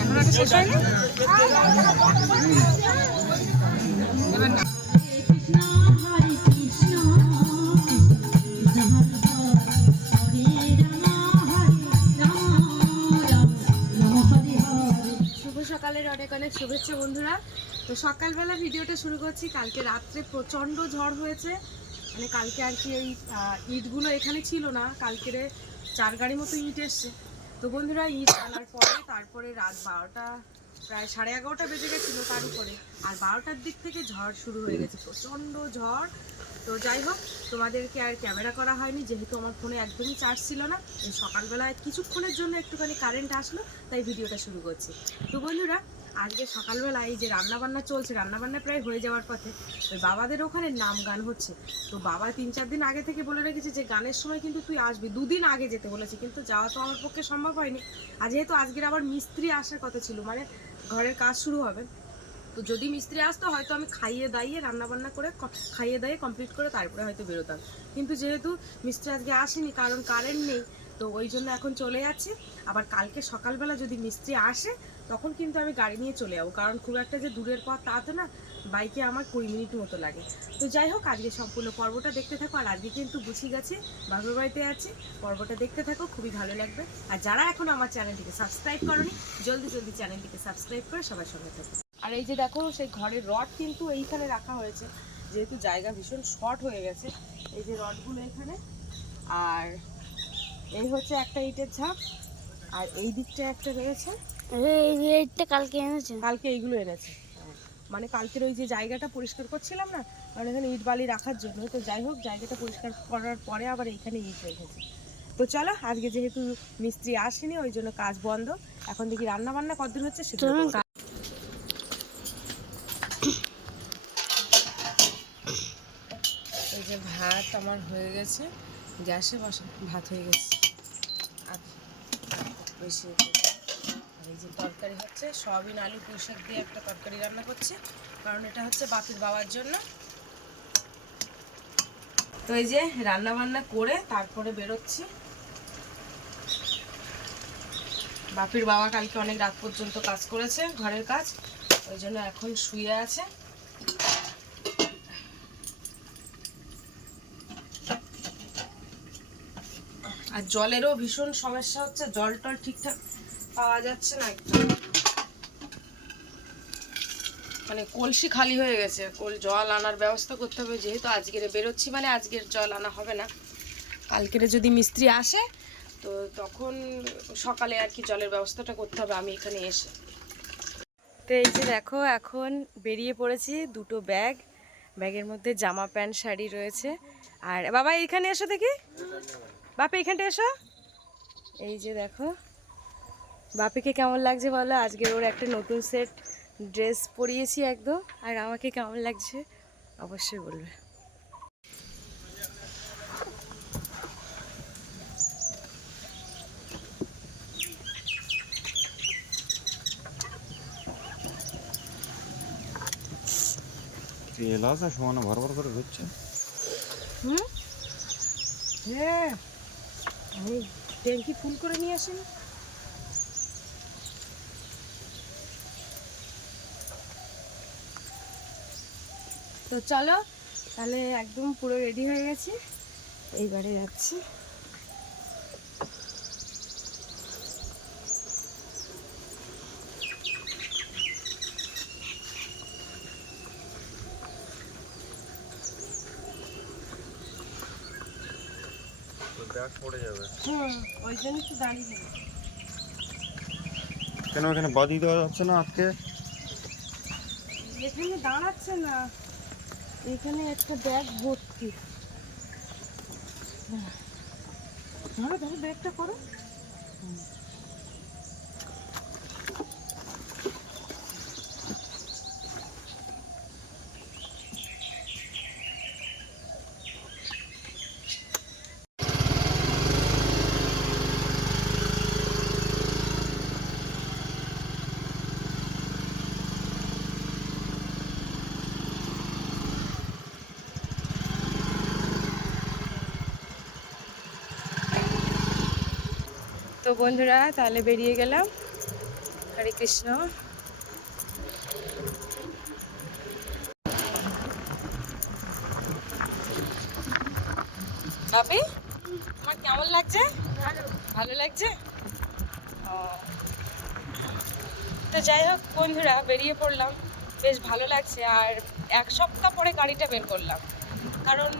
এখন একটা শেষ হয়নি। এবার না শুভ সকালের অনেক অনেক শুভেচ্ছা বন্ধুরা। তো সকালবেলা ভিডিওটা শুরু করছি। কালকে রাত্রে প্রচণ্ড ঝড় হয়েছে, মানে কালকে আর কি ওই ইটগুলো এখানে ছিল না, কালকের 4 গাড়ি মতো ইট এসছে। তো বন্ধুরা ইট আনার পরে তারপরে রাত 12টা প্রায় 11:30 বেজে গেছিলো তার উপরে, আর 12টার দিক থেকে ঝড় শুরু হয়ে গেছে, প্রচণ্ড ঝড়। তো যাই হোক, তোমাদেরকে আর ক্যামেরা করা হয়নি যেহেতু আমার ফোনে একদমই চার্জ ছিল না। সকালবেলায় কিছুক্ষণের জন্য একটুখানি কারেন্ট আসলো, তাই ভিডিওটা শুরু করছি। তো বন্ধুরা আজকে সকালবেলা এই যে রান্নাবান্না চলছে, রান্নাবান্না প্রায় হয়ে যাওয়ার পথে, ওই বাবাদের ওখানে নাম গান হচ্ছে। তো বাবা 3-4 দিন আগে থেকে বলে রেখেছে যে গানের সময় কিন্তু তুই আসবি, 2 দিন আগে যেতে বলেছে, কিন্তু যাওয়া তো আমার পক্ষে সম্ভব হয়নি। আর যেহেতু আজকের আবার মিস্ত্রি আসার কথা ছিল, মানে ঘরের কাজ শুরু হবে, তো যদি মিস্ত্রি আসতো হয়তো আমি খাইয়ে দাইয়ে রান্নাবান্না করে খাইয়ে দাইয়ে কমপ্লিট করে তারপরে হয়তো বেরোতাম। কিন্তু যেহেতু মিস্ত্রি আজকে আসেনি কারণ কারেন্ট নেই, তো ওই জন্য এখন চলে যাচ্ছে। আবার কালকে সকালবেলা যদি মিস্ত্রি আসে তখন কিন্তু আমি গাড়ি নিয়ে চলে যাবো, কারণ খুব একটা যে দূরের পথ তা তো না, বাইকে আমার 20 মিনিট মতো লাগে। তো যাই হোক, আজকে সম্পূর্ণ পর্বটা দেখতে থাকো। আর আজকে কিন্তু গুছি গেছে, বাবার বাড়িতে আছে, পর্বটা দেখতে থাকো, খুবই ভালো লাগবে। আর যারা এখন আমার চ্যানেলটিকে সাবস্ক্রাইব করোনি, জলদি জলদি চ্যানেলটিকে সাবস্ক্রাইব করে সবার সঙ্গে থাকো। আর এই যে দেখো, সেই ঘরের রড কিন্তু এইখানে রাখা হয়েছে, যেহেতু জায়গা ভীষণ শর্ট হয়ে গেছে। এই যে রডগুলো এখানে, আর এই হচ্ছে একটা ইটের ঝাঁপ, আর এই দিকটা একটা রয়েছে। এইটা কালকে এনেছে, কালকে এইগুলো এনেছে, মানে কালকের ওই যে জায়গাটা পরিষ্কার করছিলাম না, কারণ এখানে ইট বালি রাখার জন্য। তো যাই হোক, জায়গাটা পরিষ্কার করার পরে আবার এইখানে ইট রেখেছে। তো চলো, আজকে যেহেতু মিস্ত্রি আসেনি ওই জন্য কাজ বন্ধ। এখন দেখি রান্না বান্না কতদূর হচ্ছে সেটা। এই যে ভাত আমার হয়ে গেছে, গ্যাসে বসা ভাত হয়ে গেছে, আর বেশি। আর এই যে তরকারি হচ্ছে সয়াবিন আলু পুঁই শাক দিয়ে একটা তরকারি রান্না করছি, কারণ এটা হচ্ছে বাপির বাবার জন্য। তো এই যে রান্না বান্না করে তারপরে বেরোচ্ছি। বাপির বাবা কালকে অনেক রাত পর্যন্ত কাজ করেছে, ঘরের কাজ, ওই জন্য এখন শুয়ে আছে। আর জলেরও ভীষণ সমস্যা হচ্ছে, জল টল ঠিকঠাক পাওয়া যাচ্ছে না, মানে কলসি খালি হয়ে গেছে, জল আনার ব্যবস্থা করতে হবে। যেহেতু আজকের বেরোচ্ছি, মানে আজকের জল আনা হবে না, কালকের যদি মিস্ত্রি আসে তো তখন সকালে আর কি জলের ব্যবস্থাটা করতে হবে আমি এখানে এসে। তো এই যে দেখো, এখন বেরিয়ে পড়েছি, 2টো ব্যাগ, ব্যাগের মধ্যে জামা প্যান্ট শাড়ি রয়েছে। আর বাবা এখানে এসো দেখি, বাপি এখানটা এসো। এই যে দেখো, বাপিকে কেমন লাগছে বলো, আজকে ওর একটা নতুন সেট ড্রেস পরিয়েছি একদম। আর আমাকে কেমন লাগছে অবশ্যই বলবে। এলাকা সমানে ভরভর করে ঘুরছে। হ্যাঁ, আমি ট্যাঙ্কি ফুল করে নিয়ে আসি। তো চলো তাহলে, একদম পুরো রেডি হয়ে গেছি, এইবারে যাচ্ছি। ব্যাগ পড়ে যাবে, ওই জন্য একটু দাঁড়িয়ে কেন এখানে বাদি দেওয়া যাচ্ছে না আজকে? এখানে দাঁড়াচ্ছে না, এখানে একটা ব্যাগ ভর্তি। ধরো ধরো, ব্যাগটা করো। তো বন্ধুরা তাহলে বেরিয়ে গেলাম, হরে কৃষ্ণ। বাপি, আমার কেমন লাগছে? ভালো লাগছে? ও, তো যাই হোক বন্ধুরা, বেরিয়ে পড়লাম, বেশ ভালো লাগছে। আর এক সপ্তাহ পরে গাড়িটা বের করলাম, কারণ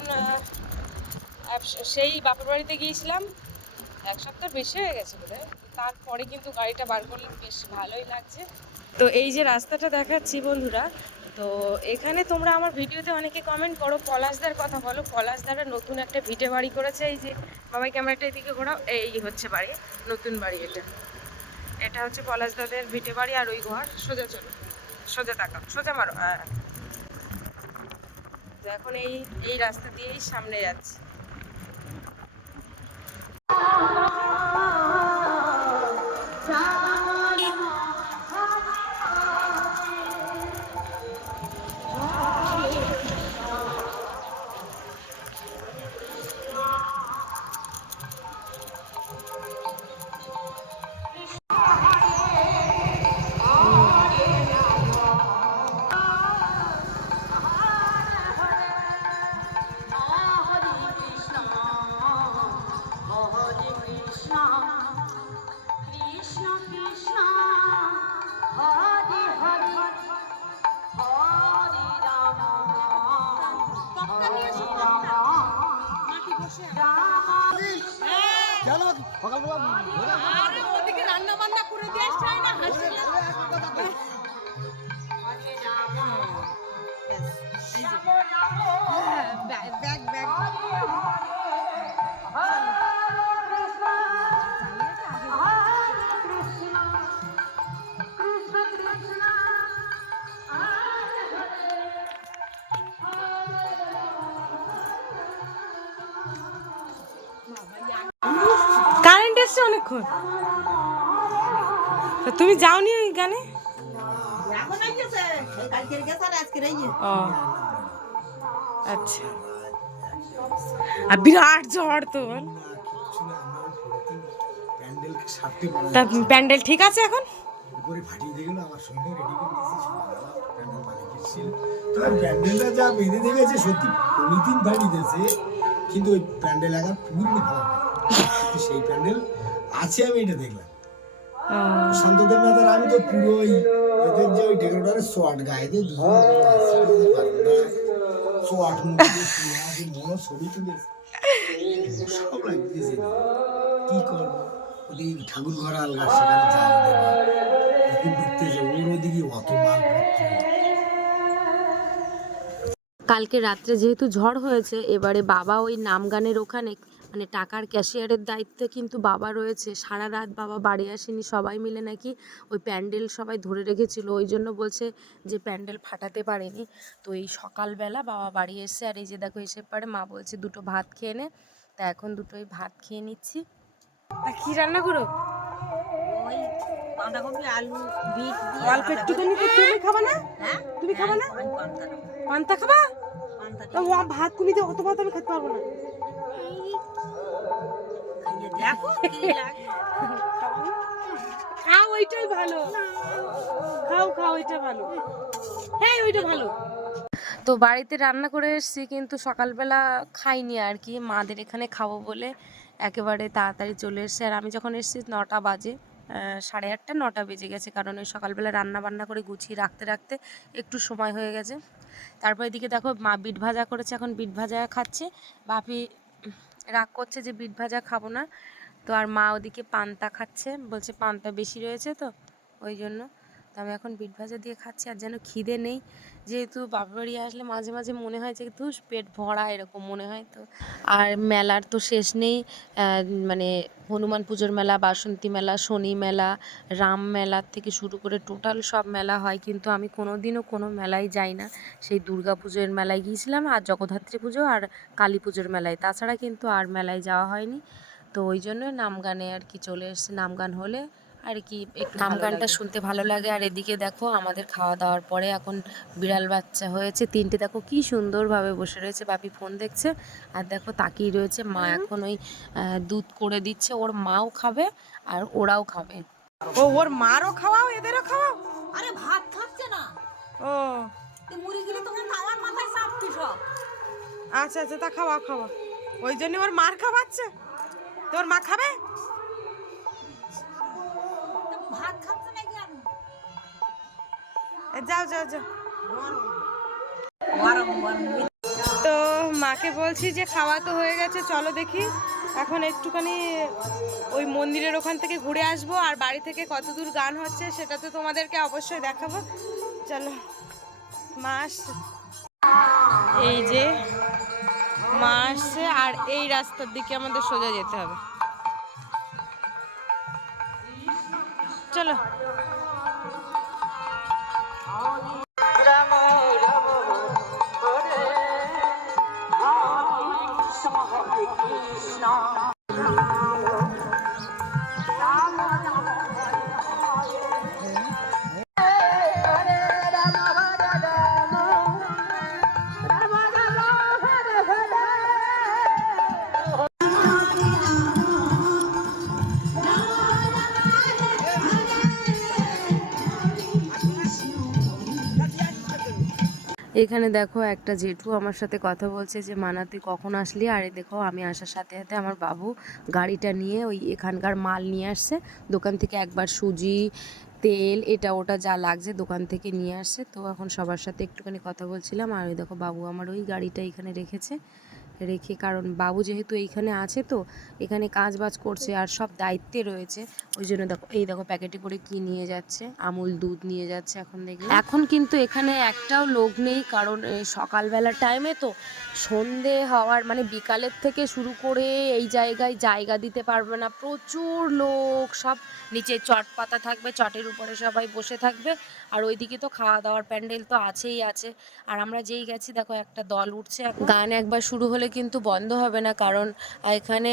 সেই বাপের বাড়িতে গিয়েছিলাম, এক সপ্তাহ বেশি হয়ে গেছে বোধহয়। তারপরে কিন্তু গাড়িটা বার করলাম, বেশ ভালোই লাগছে। তো এই যে রাস্তাটা দেখাচ্ছি বন্ধুরা, তো এখানে তোমরা আমার ভিডিওতে অনেকে কমেন্ট করো পলাশদার কথা বলো। পলাশদারা নতুন একটা ভিটে বাড়ি করেছে। এই যে বাবাই ক্যামেরাটা এদিকে ঘোরাও, এই হচ্ছে বাড়ি, নতুন বাড়ি এটা। এটা হচ্ছে পলাশদাদের ভিটে বাড়ি। আর ওই ঘর, সোজা চলো, সোজা তাকাও, সোজা মারো। হ্যাঁ, তো এখন এই রাস্তা দিয়েই সামনে যাচ্ছি। রান্না বান্না করে কারেন্ট এসছে অনেকক্ষণ। তুমি যাওনি ওই গানে? ও আচ্ছা। আর বিরাট ঝড় তো। তা প্যান্ডেল ঠিক আছে এখন? প্যান্ডেলটা যা বেঁধে দেখেছে সত্যি পলিথিন বাড়ি দিয়েছে, কিন্তু ওই প্যান্ডেল এখন পুরোপুরি ভালো সেই প্যান্ডেল আছে। আমি এটা দেখলাম শান্তদের মাথার, আমি তো পুরো ওই এদের যে ওই ডেকোরেটরের সোয়াট গায়ে দিয়ে সোয়াট বড় ছবি তুলে সব লাগতেছে। কি করবো, ওদিকে ঠাকুর ঘর আলগা, সেখানে যাওয়া দেখতে ওর ওদিকে অত মালপত্র। কালকে রাত্রে যেহেতু ঝড় হয়েছে, এবারে বাবা ওই নাম গানের ওখানে মানে টাকার ক্যাশিয়ারের দায়িত্বে কিন্তু বাবা রয়েছে। সারা রাত বাবা বাড়ি আসেনি, সবাই মিলে নাকি ওই প্যান্ডেল সবাই ধরে রেখেছিল, ওই জন্য বলছে যে প্যান্ডেল ফাটাতে পারেনি। তো এই সকালবেলা বাবা বাড়ি এসে, আর এই যে দেখো এসে পারে মা বলছে দুটো ভাত খেয়ে নে, তা এখন দুটোই ভাত খেয়ে নিচ্ছি। তা কি রান্না করো? ওই বাঁধাকপি, আলু, বিট দিয়ে অল্প একটুখানি, তুমি খাবা না? হ্যাঁ, তুমি খাবা না? আমি পান্তা খাবো। পান্তা খাবা? পান্তা তা ও ভাত কুনিতে অত ভাত আমি খেতে পারবো না। খাইয়ে দেখো কি লাগে। খাও, ওইটাই ভালো। খাও খাও, ওইটা ভালো। হ্যাঁ, ওইটা ভালো। তো বাড়িতে রান্না করে এসেছি, কিন্তু সকালবেলা খাইনি আর কি, মাদের এখানে খাবো বলে একেবারে তাড়াতাড়ি চলে এসেছি। আর আমি যখন এসেছি 9টা বাজে, 8:30 9টা বেজে গেছে, কারণ ওই সকালবেলা রান্না বান্না করে গুছিয়ে রাখতে রাখতে একটু সময় হয়ে গেছে। তারপর এদিকে দেখো মা বিট ভাজা করেছে, এখন বিট ভাজা খাচ্ছে। বাপি রাগ করছে যে বিট ভাজা খাবো না, তো আর মা ওদিকে পান্তা খাচ্ছে, বলছে পান্তা বেশি রয়েছে তো ওই জন্য। তো আমি এখন বিট ভাজা দিয়ে খাচ্ছি, আর যেন খিদে নেই, যেহেতু বাপের বাড়ি আসলে মাঝে মাঝে মনে হয় যে ধুস পেট ভরা এরকম মনে হয়। তো আর মেলার তো শেষ নেই, মানে হনুমান পুজোর মেলা, বাসন্তী মেলা, শনি মেলা, রাম মেলার থেকে শুরু করে টোটাল সব মেলা হয়, কিন্তু আমি কোনোদিনও কোনো মেলায় যাই না। সেই দুর্গা পুজোর মেলায় গিয়েছিলাম, আর জগদ্ধাত্রী পুজো আর কালী পুজোর মেলায়, তাছাড়া কিন্তু আর মেলায় যাওয়া হয়নি। তো ওই জন্য নামগানে আর কি চলে এসেছে, নামগান হলে আর কি একটু নামগানটা শুনতে ভালো লাগে। আর এদিকে দেখো আমাদের খাওয়া দাওয়ার পরে এখন বিড়াল বাচ্চা হয়েছে 3টে, দেখো কি সুন্দরভাবে বসে রয়েছে, বাপি ফোন দেখছে আর দেখো তাকিয়ে রয়েছে। মা এখন ওই দুধ করে দিচ্ছে, ওর মাও খাবে আর ওরাও খাবে। ও ওর মারও খাওয়াও এদেরও খাওয়াও? আরে ভাত খাচ্ছে না, ও মুড়ি গেলে তখন আমার মাথায় চাপতি সব। আচ্ছা আচ্ছা, তা খাওয়া খাওয়া, ওই জন্য ওর মার খাওয়াচ্ছে। তোর মা খাবে? ভাত খাচ্ছে না কেন? যাও যাও যাও। গরম গরম তো মাকে বলছি যে খাওয়া তো হয়ে গেছে, চলো দেখি এখন একটুখানি ওই মন্দিরের ওখান থেকে ঘুরে আসবো, আর বাড়ি থেকে কতদূর গান হচ্ছে সেটা তো তোমাদেরকে অবশ্যই দেখাবো। চলো, মা আসছে, এই যে মা আসছে, আর এই রাস্তার দিকে আমাদের সোজা যেতে হবে। চলো। এখানে দেখো একটা জেঠু আমার সাথে কথা বলছে যে মানা তুই কখন আসলি, আর দেখো আমি আসার সাথে সাথে আমার বাবু গাড়িটা নিয়ে ওই এখানকার মাল নিয়ে আসছে দোকান থেকে, একবার সুজি তেল এটা ওটা যা লাগছে দোকান থেকে নিয়ে আসছে। তো এখন সবার সাথে একটুখানি কথা বলছিলাম, আর ওই দেখো বাবু আমার ওই গাড়িটা এখানে রেখেছে, রেখে কারণ বাবু যেহেতু এইখানে আছে তো এখানে কাজ বাজ করছে আর সব দায়িত্বে রয়েছে, ওই জন্য দেখো এই দেখো প্যাকেটে করে কি নিয়ে যাচ্ছে, আমুল দুধ নিয়ে যাচ্ছে। এখন দেখি এখন কিন্তু এখানে একটাও লোক নেই, কারণ সকালবেলার টাইমে তো সন্ধে হওয়ার মানে বিকালের থেকে শুরু করে এই জায়গায় জায়গা দিতে পারবে না, প্রচুর লোক, সব নিচে চট পাতা থাকবে, চটের উপরে সবাই বসে থাকবে, আর ওইদিকে তো খাওয়া দাওয়ার প্যান্ডেল তো আছেই আছে। আর আমরা যেই গেছি দেখো একটা দল উঠছে, গান একবার শুরু হলে কিন্তু বন্ধ হবে না, কারণ এখানে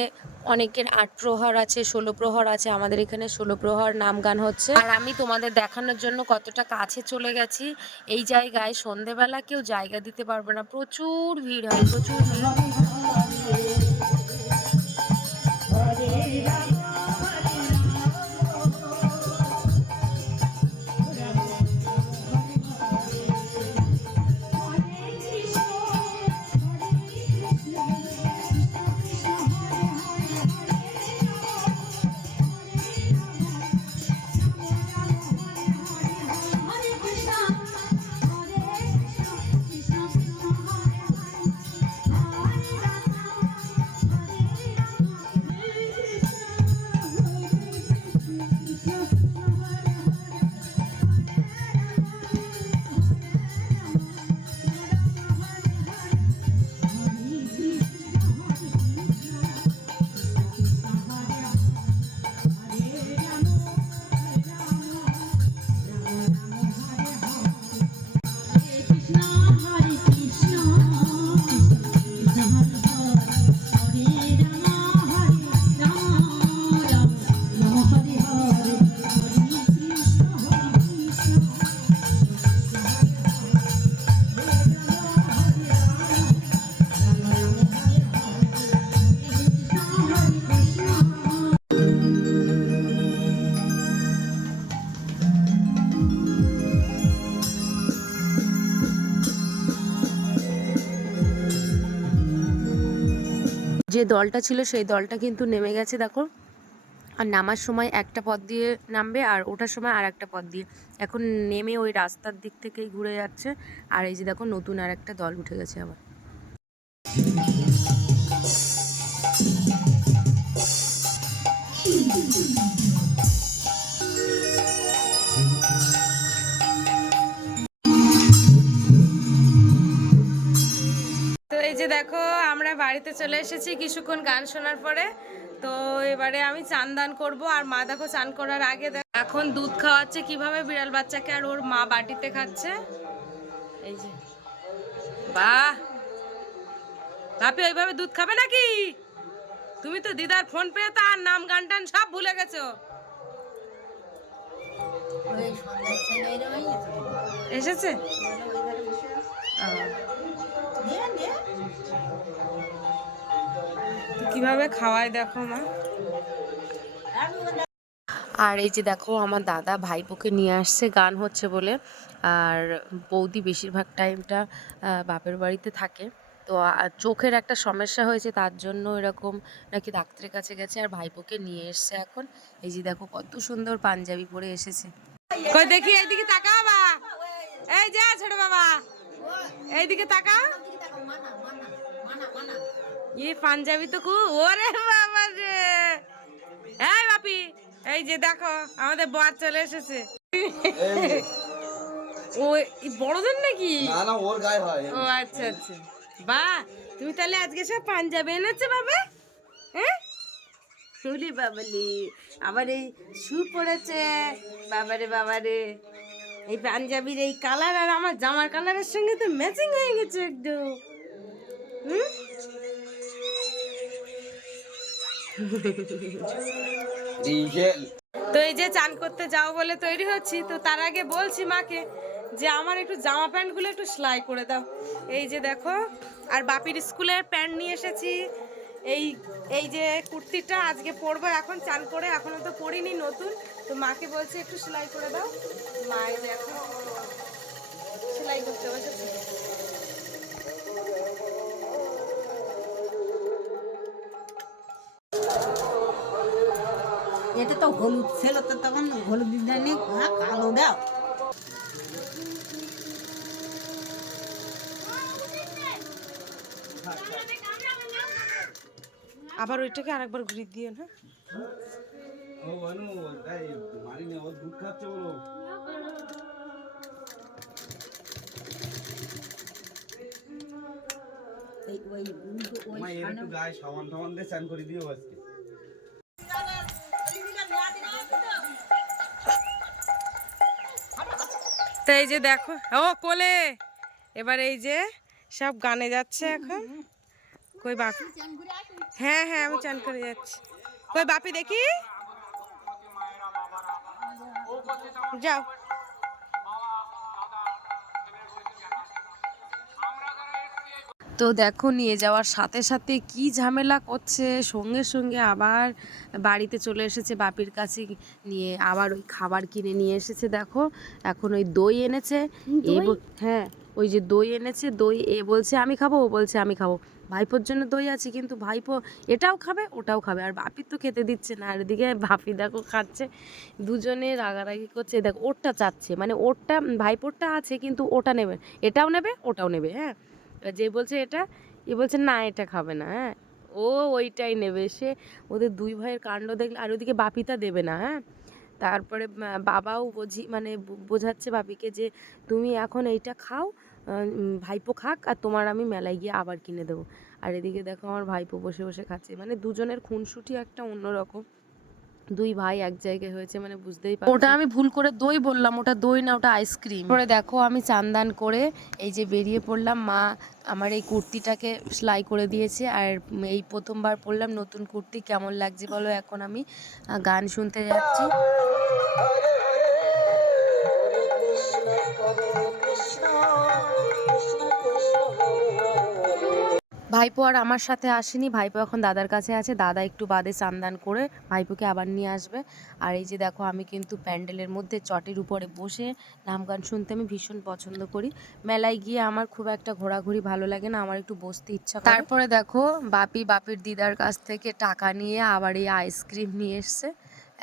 অনেকের 8 প্রহর আছে, 16 প্রহর আছে, আমাদের এখানে 16 প্রহর নাম গান হচ্ছে। আর আমি তোমাদের দেখানোর জন্য কতটা কাছে চলে গেছি, এই জায়গায় সন্ধেবেলা কেউ জায়গা দিতে পারবে না, প্রচুর ভিড় হয়, প্রচুর ভিড়। যে দলটা ছিল সেই দলটা কিন্তু নেমে গেছে দেখো, আর নামার সময় একটা পথ দিয়ে নামবে আর ওঠার সময় আর একটা পথ দিয়ে, এখন নেমে ওই রাস্তার দিক থেকেই ঘুরে যাচ্ছে। আর এই যে দেখো নতুন আর একটা দল উঠে গেছে আবার। তো এই যে দেখো আমরা বাড়িতে চলে এসেছি কিছুক্ষণ গান শোনার পরে। তো এবারে আমি চান দান করবো, আর মা দেখো চান করার আগে এখন দুধ খাওয়াচ্ছে কিভাবে বিড়াল বাচ্চাকে, আর ওর মা বাটিতে খাচ্ছে। এই যে বাহ, বাপি ওইভাবে দুধ খাবে নাকি? তুমি তো দিদার ফোন পেয়ে তো আর নাম গান টান সব ভুলে গেছো। এসেছে কিভাবে খাওয়ায় দেখো মা। আর এই যে দেখো আমার দাদা ভাইপোকে নিয়ে আসছে গান হচ্ছে বলে। আর বৌদি বেশিরভাগ টাইমটা বাপের বাড়িতে থাকে, তো চোখের একটা সমস্যা হয়েছে, তার জন্য এরকম নাকি ডাক্তারের কাছে গেছে আর ভাইপোকে নিয়ে এসছে এখন। এই যে দেখো কত সুন্দর পাঞ্জাবি পরে এসেছে। কই দেখি এইদিকে তাকা বাবা, এই যা ছোট বাবা এইদিকে তাকা। এই পাঞ্জাবি তো খুব, ওরে বাবা রে, এই বাপি এই যে দেখো আমাদের বর চলে এসেছে। ও বড়দের নাকি? না না, ওর গায়ে হয়। ও আচ্ছা আচ্ছা, বাহ তুমি তাহলে আজকে সব পাঞ্জাবি এনেছো বাবা? হ্যাঁ শুলি বাবালি, আবার এই শু পড়েছে বাবারে বাবারে, এই পাঞ্জাবির এই কালার আর আমার জামার কালারের সঙ্গে তো ম্যাচিং হয়ে গেছে একদম। তো এই যে চান করতে যাও বলে তৈরি হচ্ছি, তো তার আগে বলছি মাকে যে আমার একটু জামা প্যান্টগুলো একটু সেলাই করে দাও। এই যে দেখো, আর বাপির স্কুলের প্যান্ট নিয়ে এসেছি। এই যে কুর্তিটা আজকে পরবো এখন চান করে, এখনো তো পরিনি নতুন, তো মাকে বলছি একটু সেলাই করে দাও। মা এই যে এখন সেলাই করতে বসেছে। এতে তো হলুদ ছিল, তো তখন হলুদ দিদানি কালো দাও। আবার ওইটাকে আরেকবার ঘুরিয়ে দিও না। ও অনু তাই মারি না, ও দুধ খাচ্ছে বলো। মা এর একটু গায়ে সাবান টাবান দিয়ে চান করে দিও আজকে। তো এই যে দেখো, ও কোলে এবার এই যে সব গানে যাচ্ছে এখন। কই বাপি? হ্যাঁ হ্যাঁ আমি চান করে যাচ্ছি। কই বাপি দেখি, যাও। তো দেখো নিয়ে যাওয়ার সাথে সাথে কি ঝামেলা করছে, সঙ্গে সঙ্গে আবার বাড়িতে চলে এসেছে বাপির কাছে নিয়ে, আবার ওই খাবার কিনে নিয়ে এসেছে। দেখো এখন ওই দই এনেছে, হ্যাঁ ওই যে দই এনেছে, দই এ বলছে আমি খাবো, ও বলছে আমি খাবো। ভাইপোর জন্য দই আছে, কিন্তু ভাইপো এটাও খাবে ওটাও খাবে, আর বাপির তো খেতে দিচ্ছে না। আর এদিকে বাপি দেখো খাচ্ছে, দুজনে রাগারাগি করছে। দেখো ওরটা চাচ্ছে, মানে ওরটা ভাইপোরটা আছে কিন্তু ওটা নেবে, এটাও নেবে ওটাও নেবে। হ্যাঁ যে বলছে এটা, এ বলছে না এটা খাবে না। হ্যাঁ ও ওইটাই নেবে। সে ওদের দুই ভাইয়ের কাণ্ড দেখলে, আর ওদিকে বাপিটা দেবে না। হ্যাঁ তারপরে বাবাও মানে বোঝাচ্ছে বাপিকে যে তুমি এখন এইটা খাও, ভাইপো খাক, আর তোমার আমি মেলায় গিয়ে আবার কিনে দেবো। আর এদিকে দেখো আমার ভাইপো বসে বসে খাচ্ছে, মানে দুজনের খুনসুটি একটা অন্যরকম। দুই ভাই এক জায়গায় হয়েছে, মানে বুঝতেই পারছি। ওটা আমি ভুল করে দই বললাম, ওটা দই না, ওটা আইসক্রিম। পরে দেখো আমি চান্দান করে এই যে বেরিয়ে পড়লাম। মা আমার এই কুর্তিটাকে সেলাই করে দিয়েছে, আর এই প্রথমবার পরলাম নতুন কুর্তি, কেমন লাগছে বলো। এখন আমি গান শুনতে যাচ্ছি। ভাইপো আর আমার সাথে আসেনি, ভাইপো এখন দাদার কাছে আছে, দাদা একটু বাদে চান্দান করে ভাইপোকে আবার নিয়ে আসবে। আর এই যে দেখো আমি কিন্তু প্যান্ডেলের মধ্যে চটের উপরে বসে নাম গান শুনতে আমি ভীষণ পছন্দ করি। মেলায় গিয়ে আমার খুব একটা ঘোরাঘুরি ভালো লাগে না, আমার একটু বসতে ইচ্ছা করে। তারপরে দেখো বাপির দিদার কাছ থেকে টাকা নিয়ে আবার এই আইসক্রিম নিয়ে এসছে,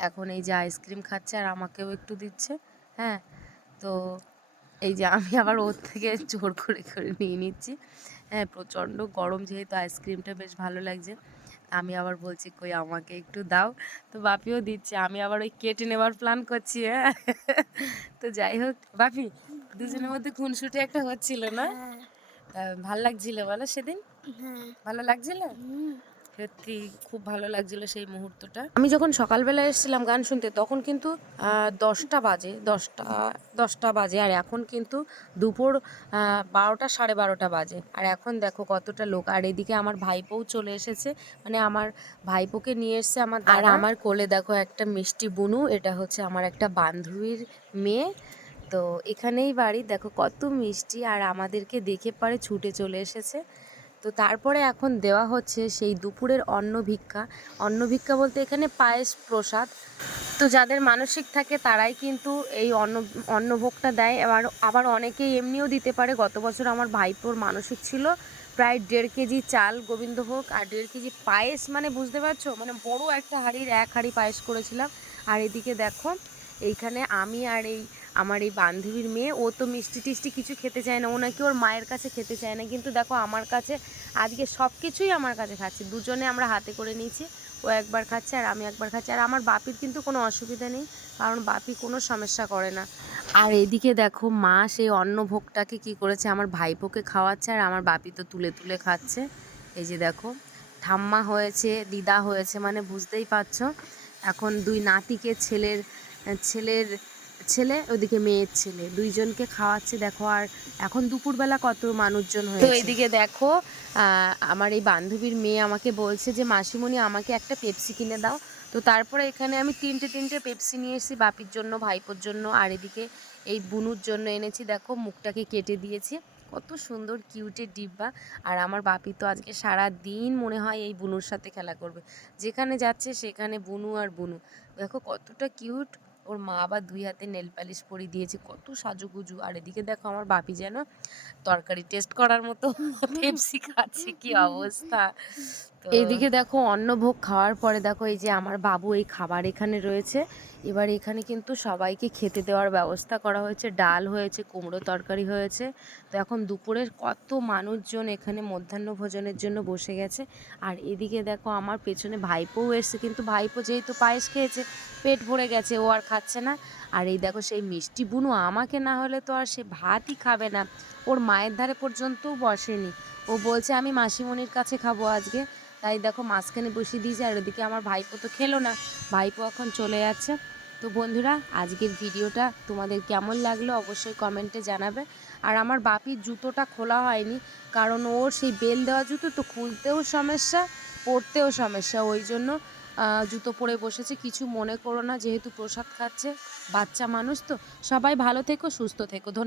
এখন এই যে আইসক্রিম খাচ্ছে আর আমাকেও একটু দিচ্ছে। হ্যাঁ তো এই যে আমি আবার ওর থেকে জোর করে করে নিয়ে নিচ্ছি। হ্যাঁ প্রচণ্ড গরম, যেহেতু আইসক্রিমটা বেশ ভালো লাগছে। আমি আবার বলছি কই আমাকে একটু দাও, তো বাপিও দিচ্ছে। আমি আবার ওই কেটে নেবার প্ল্যান করছি। হ্যাঁ তো যাই হোক বাপি, দুজনের মধ্যে খুনসুটি একটা হচ্ছিল না? ভাল লাগছিল বলো সেদিন? ভালো লাগছিল সত্যি, খুব ভালো লাগছিল সেই মুহূর্তটা। আমি যখন সকালবেলা এসেছিলাম গান শুনতে তখন কিন্তু 10টা বাজে, আর এখন কিন্তু দুপুর 12টা সাড়ে 12টা বাজে। আর এখন দেখো কতটা লোক। আর এদিকে আমার ভাইপোও চলে এসেছে, মানে আমার ভাইপোকে নিয়ে এসছে আমার। আর আমার কোলে দেখো একটা মিষ্টি বুনু, এটা হচ্ছে আমার একটা বান্ধবীর মেয়ে। তো এখানেই বাড়ি, দেখো কত মিষ্টি, আর আমাদেরকে দেখে পরে ছুটে চলে এসেছে। তো তারপরে এখন দেওয়া হচ্ছে সেই দুপুরের অন্ন ভিক্ষা বলতে এখানে পায়েস প্রসাদ। তো যাদের মানসিক থাকে তারাই কিন্তু এই অন্নভোগটা দেয়। আবার অনেকেই এমনিও দিতে পারে। গত বছর আমার ভাইপোর মানসিক ছিল প্রায় 1.5 কেজি চাল গোবিন্দভোগ আর 1.5 কেজি পায়েস, মানে বুঝতে পারছো, মানে বড় একটা হাঁড়ির 1 হাঁড়ি পায়েস করেছিলাম। আর এদিকে দেখো এইখানে আমি আর আমার এই বান্ধবীর মেয়ে, ও তো মিষ্টি টিষ্টি কিছু খেতে চায় না, ও নাকি ওর মায়ের কাছে খেতে চায় না, কিন্তু দেখো আমার কাছে আজকে সব কিছুই আমার কাছে খাচ্ছে। দুজনে আমরা হাতে করে নিয়েছি, ও একবার খাচ্ছে আর আমি একবার খাচ্ছি। আর আমার বাপির কিন্তু কোনো অসুবিধা নেই, কারণ বাপি কোনো সমস্যা করে না। আর এদিকে দেখো মা সেই অন্নভোগটাকে কি করেছে, আমার ভাইপোকে খাওয়াচ্ছে আর আমার বাপি তো তুলে তুলে খাচ্ছে। এই যে দেখো ঠাম্মা হয়েছে, দিদা হয়েছে, মানে বুঝতেই পারছো। এখন 2 নাতিকে ছেলে ওদিকে মেয়ের ছেলে, দুইজনকে খাওয়াচ্ছে দেখো। আর এখন দুপুরবেলা কত মানুষজন হয়েছে। তো এইদিকে দেখো আমার এই বান্ধবীর মেয়ে আমাকে বলছে যে মাসিমণি আমাকে একটা পেপসি কিনে দাও। তো তারপরে এখানে আমি তিনটে পেপসি নিয়ে এসেছি বাপির জন্য, ভাইপোর জন্য, আর এদিকে এই বুনুর জন্য এনেছি। দেখো মুখটাকে কেটে দিয়েছি, কত সুন্দর কিউটের ডিব্বা। আর আমার বাপি তো আজকে সারা দিন মনে হয় এই বুনুর সাথে খেলা করবে, যেখানে যাচ্ছে সেখানে বুনু আর বুনু। দেখো কতটা কিউট। ওর মা আবার 2 হাতে নেল পালিশ পরিয়ে দিয়েছে, কত সাজুগুজু। আর এদিকে দেখো আমার বাপি যেন তরকারি টেস্ট করার মতো পেপসি খাচ্ছে, কি অবস্থা। এইদিকে দেখো অন্নভোগ খাওয়ার পরে দেখো এই যে আমার বাবু এই খাবার এখানে রয়েছে। এবার এখানে কিন্তু সবাইকে খেতে দেওয়ার ব্যবস্থা করা হয়েছে, ডাল হয়েছে, কুমড়ো তরকারি হয়েছে। তো এখন দুপুরের কত মানুষজন এখানে মধ্যাহ্ন ভোজনের জন্য বসে গেছে। আর এদিকে দেখো আমার পেছনে ভাইপোও এসছে, কিন্তু ভাইপো যেহেতু পায়েস খেয়েছে পেট ভরে গেছে, ও আর খাচ্ছে না। আর এই দেখো সেই মিষ্টি বুনু আমাকে না হলে তো আর সে ভাতই খাবে না, ওর মায়ের ধারে পর্যন্তও বসেনি। ও বলছে আমি মাসিমণির কাছে খাবো আজকে, তাই দেখো মাঝখানে বসিয়ে দিয়েছে। আর ওদিকে আমার ভাইপো তো খেলো না, ভাইপো এখন চলে যাচ্ছে। তো বন্ধুরা আজকের ভিডিওটা তোমাদের কেমন লাগলো অবশ্যই কমেন্টে জানাবে। আর আমার বাপির জুতোটা খোলা হয়নি, কারণ ওর সেই বেল দেওয়া জুতো, তো খুলতেও সমস্যা পরতেও সমস্যা, ওই জন্য জুতো পরে বসেছে। কিছু মনে করো না, যেহেতু প্রসাদ খাচ্ছে, বাচ্চা মানুষ তো। সবাই ভালো থেকো, সুস্থ থেকো। ধন্যবাদ।